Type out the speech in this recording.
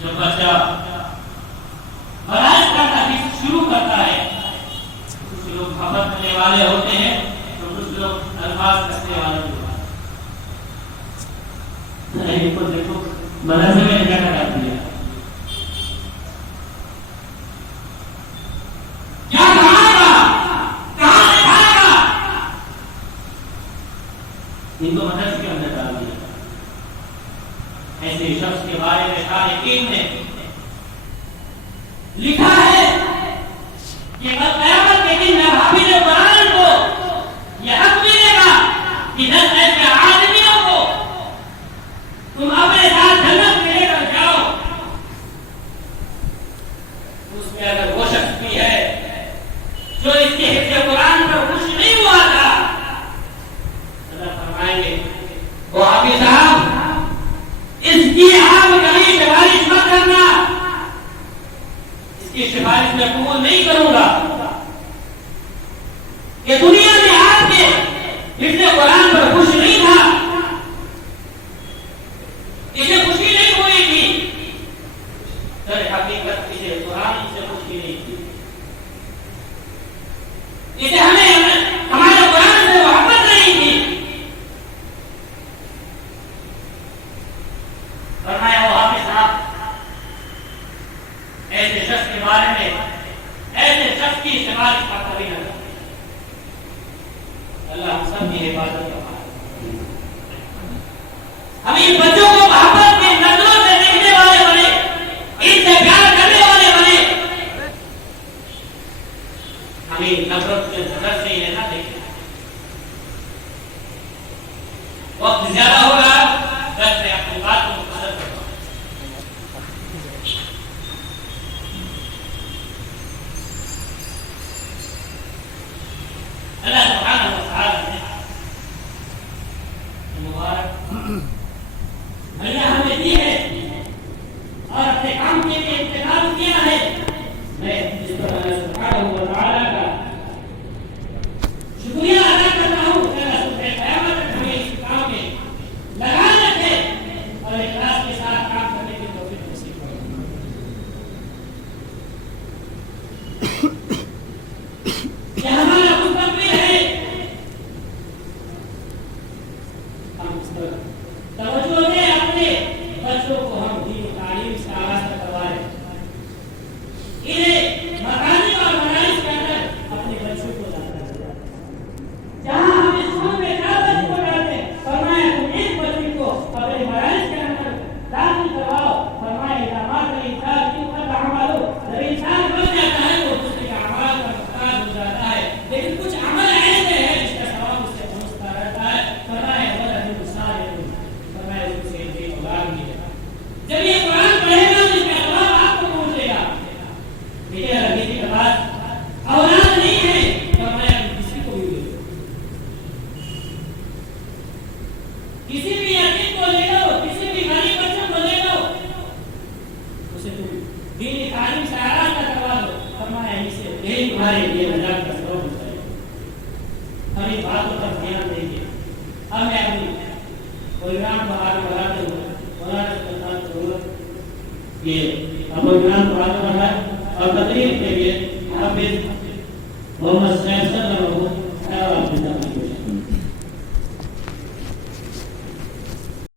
جب بچہ فرائض کرنا شروع کرتا ہے، کچھ لوگ محبت کرنے والے ہوتے ہیں تو کچھ لوگ الفاظ کسنے والے بھی ہوتے ہیں۔ دیکھو مدرسے میں کیا کرتی ہے، کیا کہاں گا، کہاں دکھائے گا، ان کو مدرسے کے اندر ڈال دیا۔ ایسے شخص کے بارے میں تاریخین نے لکھا ہے کہ قیامت کے دن میں حافظ قرآن کو یہ حق ملے گا کہ 10 ایسے آدمیوں کو تم اپنے ساتھ جنت میں لے کر جاؤ، اس میں اگر وہ شخص بھی ہے جو اس کے حفظ قرآن پر خوش نہیں ہوا تھا، اللہ فرمائیں گے وہ حافظ صاحب اس کی آپ کبھی سفارش مت کرنا، اس کی سفارش میں قبول نہیں کروں گا کہ دنیا میں آپ کے حفظ قرآن پر خوش نہیں تھا، اسے خوشی نہیں ہوئی تھی، در حقیقت اسے قرآن سے خوشی نہیں تھی، اسے ہمارے قرآن سے محبت نہیں تھی۔ فرمایا وہ حافظ صاحب ایسے شخص کے بارے میں ایسے شخص کی سفارش کا کبھی نہ کرے۔ اللہ ہم سب کی حفاظت فرمائے، ہم ان بچوں کو محبت کی نظروں سے دیکھنے والے بنے، ان سے پیار کرنے والے بنے، ہمیں نفرت کے نظر سے انہیں نہ دیکھیں۔ وقت زیادہ ہو رہا ہے، بس میں اپنی بات کو مختصر کرتا ہوں۔ اللہ سبحانہ و تعالی نے مبارک اللہ ہمیں دی ہے اور اپنے کام کے لیے انتخاب کیا ہے، میں اس پر اللہ سبحانہ و تعالی کا شکریہ ادا کرتا ہوں کہ اللہ صبح قیامت تک ہمیں اس کام میں لگا رکھے اور اخلاص کے ساتھ کام کرنے کی توفیق نصیب فرمائے۔ یہ ہمارا مستقبل ہے، ہم اس پر توجہ دیں، اپنے بچوں کو ہم دین و تعلیم سے آراستہ کروائیں، انہیں مکانی اور مدارس کے اندر اپنے بچوں کو داخل کرائیں۔ جہاں ہم اسکول میں 4 بچوں کو ڈالتے ہیں، فرمایا تم ایک بچے کو اپنے مدارس کے اندر داخل کرواؤ، فرمایا اقدامات انسان کی قد عملو، جب انسان بن جاتا ہے تو دوسرے کے اعمال کا محتاج ہو جاتا ہے، لیکن کچھ عمل ایسے ہیں جس کا ثواب اس سے پہنچتا رہتا ہے۔ فرمایا ولد صالح، فرمایا اس سے ایک اولاد بھی ہے، جب یہ قرآن پڑھے گا تو اس کا ثواب آپ کو پہنچے گا۔ لیکن اگر کسی کے پاس اولاد نہیں ہے، فرمایا کسی کو بھی دے دو، کسی بھی یتیم کو لے لو، کسی بھی غریب بچوں کو لے لو، اسے تم دینی تعلیم سے آراستہ کروا دو، فرمایا اسے یہی تمہارے لیے نجات کا سبب ہو جائے گا۔ ہم ان باتوں پر دھیان دیں گے۔ اب میں اپنی پروگرام کو آگے بڑھاتے ہوئے مولانا سے بتانا ضرورت کہ پروگرام کو آگے بڑھائیں اور تقریر کے لیے حافظ محمد سیف صدر